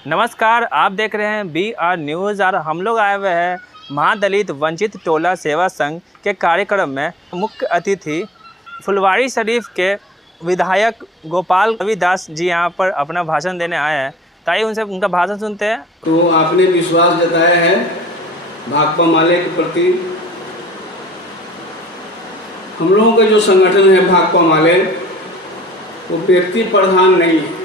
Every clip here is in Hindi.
नमस्कार, आप देख रहे हैं BR न्यूज़ और हम लोग आए हुए हैं महादलित वंचित टोला सेवा संघ के कार्यक्रम में। मुख्य अतिथि फुलवारी शरीफ के विधायक गोपाल रविदास जी यहाँ पर अपना भाषण देने आए हैं। ताइए उनसे उनका भाषण सुनते हैं। तो आपने विश्वास जताया है भाकपा माले के प्रति। हम लोगों का जो संगठन है भाकपा माले वो व्यक्ति प्रधान नहीं है,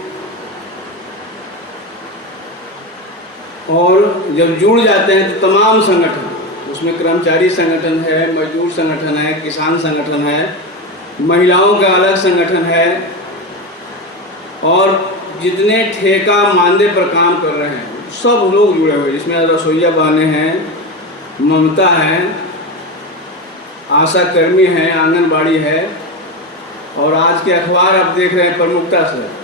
और जब जुड़ जाते हैं तो तमाम संगठन, उसमें कर्मचारी संगठन है, मजदूर संगठन है, किसान संगठन है, महिलाओं का अलग संगठन है, और जितने ठेका मानदे पर काम कर रहे हैं सब लोग जुड़े हुए, जिसमें रसोईया बहनें हैं, ममता है, आशा कर्मी हैं, आंगनबाड़ी है, और आज के अखबार आप देख रहे हैं प्रमुखता से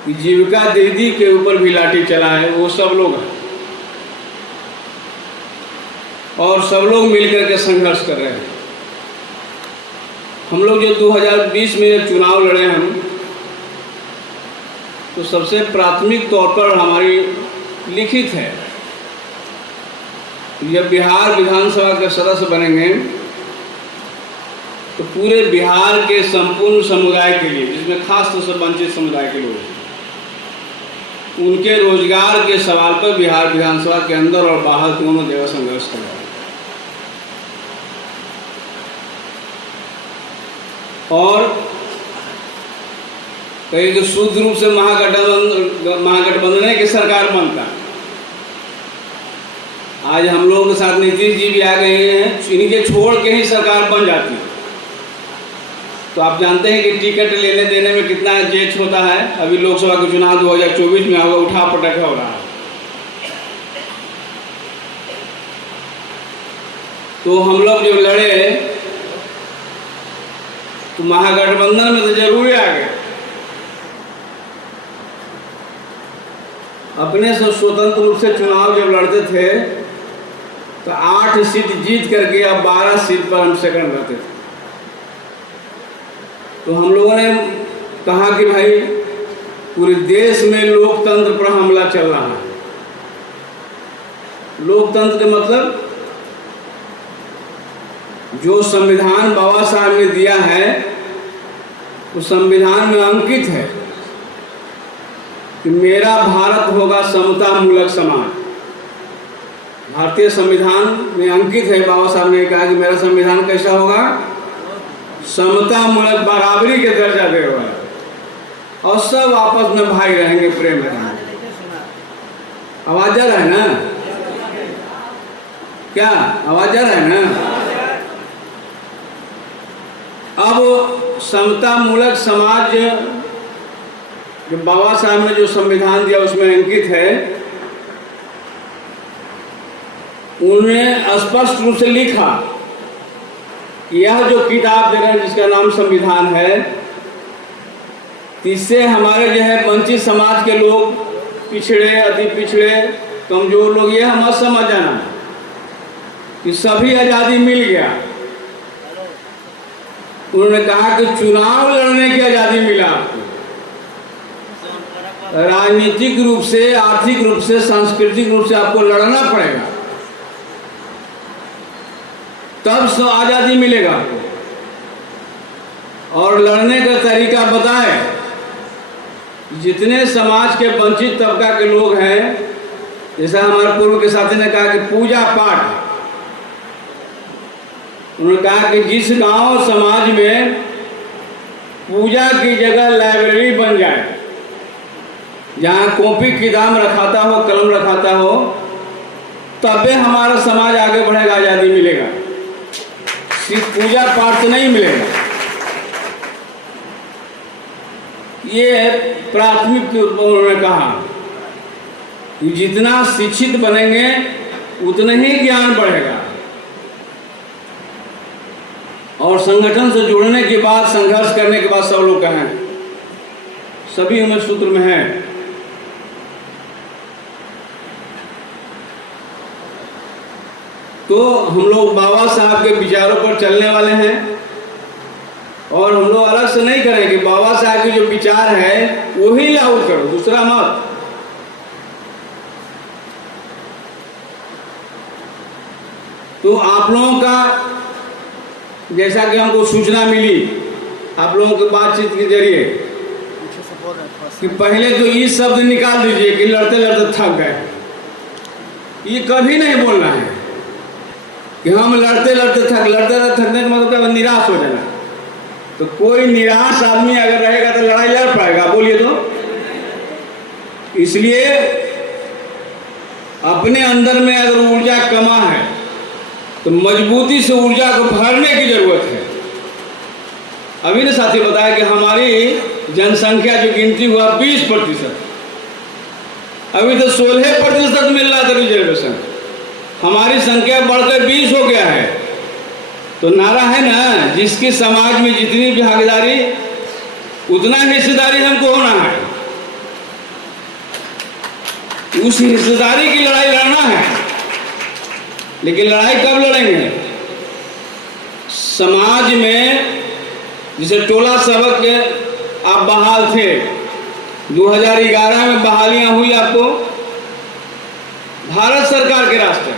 कि जीविका दीदी के ऊपर भी लाठी चला है, वो सब लोग हैं और सब लोग मिलकर के संघर्ष कर रहे हैं। हम लोग जो 2020 में चुनाव लड़े हम, तो सबसे प्राथमिक तौर पर हमारी लिखित है, जब बिहार विधानसभा के सदस्य बनेंगे तो पूरे बिहार के संपूर्ण समुदाय के लिए, जिसमें खास तौर से वंचित समुदाय के लोग, उनके रोजगार के सवाल पर बिहार विधानसभा के अंदर और बाहर दोनों जगह संघर्ष कर रहे हैं। और कहीं कि शुद्ध रूप से महागठबंधन की सरकार बनता। आज हम लोगों के साथ नीतीश जी भी आ गए हैं, इनके छोड़ के ही सरकार बन जाती है। तो आप जानते हैं कि टिकट लेने देने में कितना जेच होता है। अभी लोकसभा के चुनाव 2024 में होगा, उठा पटक हो रहा है। तो हम लोग जब लड़े तो महागठबंधन में तो जरूर आ गए, अपने से स्वतंत्र रूप से चुनाव जब लड़ते थे तो 8 सीट जीत करके अब 12 सीट पर हम सेकंड रहते थे। तो हम लोगों ने कहा कि भाई पूरे देश में लोकतंत्र पर हमला चल रहा है। लोकतंत्र का मतलब जो संविधान बाबा साहब ने दिया है वो संविधान में अंकित है कि मेरा भारत होगा समता मूलक समाज। भारतीय संविधान में अंकित है, बाबा साहब ने कहा कि मेरा संविधान कैसा होगा, समता मूलक, बराबरी के दर्जा देगा, और सब आपस में भाई रहेंगे, प्रेम रहेंगे। आवाज जा रहा है ना? क्या आवाज जा रहा है ना? अब समता मूलक समाज जो बाबा साहब ने जो संविधान दिया उसमें अंकित है, उन्होंने स्पष्ट रूप से लिखा, यह जो किताब दे रहे हैं जिसका नाम संविधान है, इससे हमारे जो है वंचित समाज के लोग, पिछड़े, अति पिछड़े, कमजोर लोग, यह मत समझ जाना कि सभी आज़ादी मिल गया। उन्होंने कहा कि चुनाव लड़ने की आज़ादी मिला आपको, राजनीतिक रूप से, आर्थिक रूप से, सांस्कृतिक रूप से आपको लड़ना पड़ेगा, तब आज़ादी मिलेगा आपको। और लड़ने का तरीका बताए। जितने समाज के वंचित तबका के लोग हैं, जैसा हमारे पूर्व के साथी ने कहा कि पूजा पाठ, उन्होंने कहा कि जिस गांव समाज में पूजा की जगह लाइब्रेरी बन जाए, जहां कॉपी किताब रखाता हो, कलम रखाता हो, तबे हमारा समाज आगे बढ़ेगा, आज़ादी मिलेगा। सिर्फ पूजा पाठ से नहीं मिलेगा। ये प्राथमिक उन्होंने कहा कि जितना शिक्षित बनेंगे उतना ही ज्ञान बढ़ेगा। और संगठन से जुड़ने के बाद, संघर्ष करने के बाद सब लोग कहें, सभी उम्र सूत्र में हैं। तो हम लोग बाबा साहब के विचारों पर चलने वाले हैं। और हम लोग अलग से नहीं करें कि बाबा साहब के जो विचार है वही लागू करो, दूसरा मत। तो आप लोगों का जैसा कि हमको सूचना मिली आप लोगों के बातचीत के जरिए कि पहले तो ये शब्द निकाल दीजिए कि लड़ते लड़ते थक गए। ये कभी नहीं बोलना है कि हम लड़ते लड़ते थकने का मतलब क्या, निराश हो जाना। तो कोई निराश आदमी अगर रहेगा तो लड़ाई लड़ पाएगा, बोलिए तो। इसलिए अपने अंदर में अगर ऊर्जा कमा है तो मजबूती से ऊर्जा को भरने की जरूरत है। अभी ने साथी बताया कि हमारी जनसंख्या जो गिनती हुआ 20%, अभी तो 16% मिल रहा था रिजर्वेशन, हमारी संख्या बढ़कर 20 हो गया है। तो नारा है ना, जिसकी समाज में जितनी भागीदारी उतना हिस्सेदारी हमको होना है। उस हिस्सेदारी की लड़ाई लड़ना है, लेकिन लड़ाई कब लड़ेंगे? समाज में जैसे टोला सबक के आप बहाल थे, 2011 में बहालियां हुई आपको भारत सरकार के रास्ते,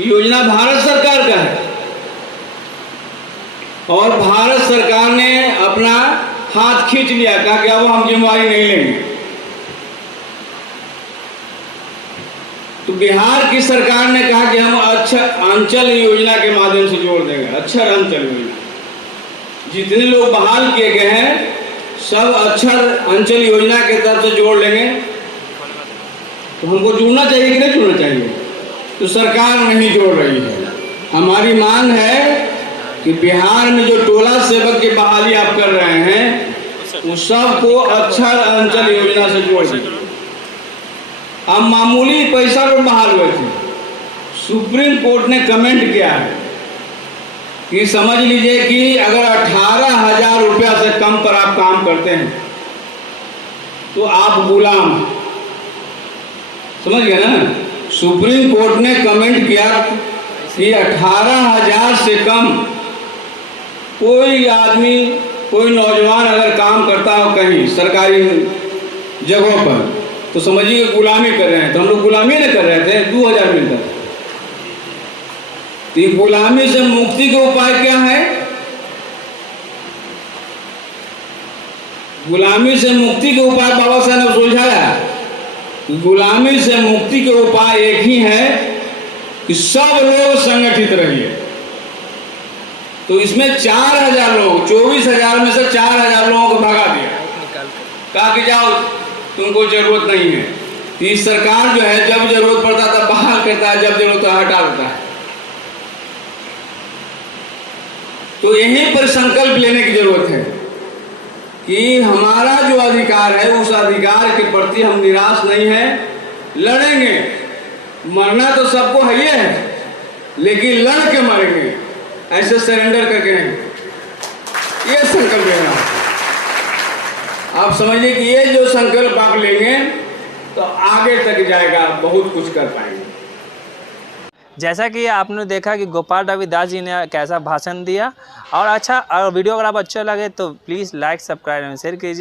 योजना भारत सरकार का है और भारत सरकार ने अपना हाथ खींच लिया, कहा कि अब हम जिम्मेवारी नहीं लेंगे। तो बिहार की सरकार ने कहा कि हम अक्षर अंचल योजना के माध्यम से जोड़ देंगे, अक्षर अंचल योजना। जितने लोग बहाल किए गए हैं सब अक्षर अंचल योजना के तरफ से जोड़ लेंगे। तो हमको जुड़ना चाहिए कि नहीं जुड़ना चाहिए? तो सरकार नहीं जोड़ रही है। हमारी मांग है कि बिहार में जो टोला सेवक की बहाली आप कर रहे हैं उस सबको अक्षर अंचल योजना से जोड़ दीजिए। अब मामूली पैसा पर बहाल हुए थे, सुप्रीम कोर्ट ने कमेंट किया है कि समझ लीजिए कि अगर 18,000 रुपया से कम पर आप काम करते हैं तो आप गुलाम, समझ गए ना। सुप्रीम कोर्ट ने कमेंट किया कि 18,000 से कम कोई आदमी, कोई नौजवान अगर काम करता हो कहीं सरकारी जगहों पर तो समझिए गुलामी कर रहे हैं। तो हम लोग गुलामी नहीं कर रहे थे, 2,000 मिलता था। तो गुलामी से मुक्ति का उपाय क्या है? गुलामी से मुक्ति का उपाय बाबा साहब ने सुलझाया। गुलामी से मुक्ति का उपाय एक ही है कि सब लोग संगठित रहिए। तो इसमें 4,000 लोग, 24,000 में से 4,000 लोगों को भगा दिया, कहा कि जाओ तुमको जरूरत नहीं है। तो इस सरकार जो है जब जरूरत पड़ता था बहाल करता है, जब जरूरत हटा देता है। तो यहीं पर संकल्प लेने की जरूरत है कि हमारा जो अधिकार है उस अधिकार के प्रति हम निराश नहीं है, लड़ेंगे। मरना तो सबको है, लेकिन लड़ के मरेंगे, ऐसे सरेंडर करके नहीं। ये संकल्प लेना, आप समझिए कि ये जो संकल्प आप लेंगे तो आगे तक जाएगा, बहुत कुछ कर पाएंगे। जैसा कि आपने देखा कि गोपाल रविदास जी ने कैसा भाषण दिया। और वीडियो अगर आप अच्छा लगे तो please like, subscribe and share कीजिए।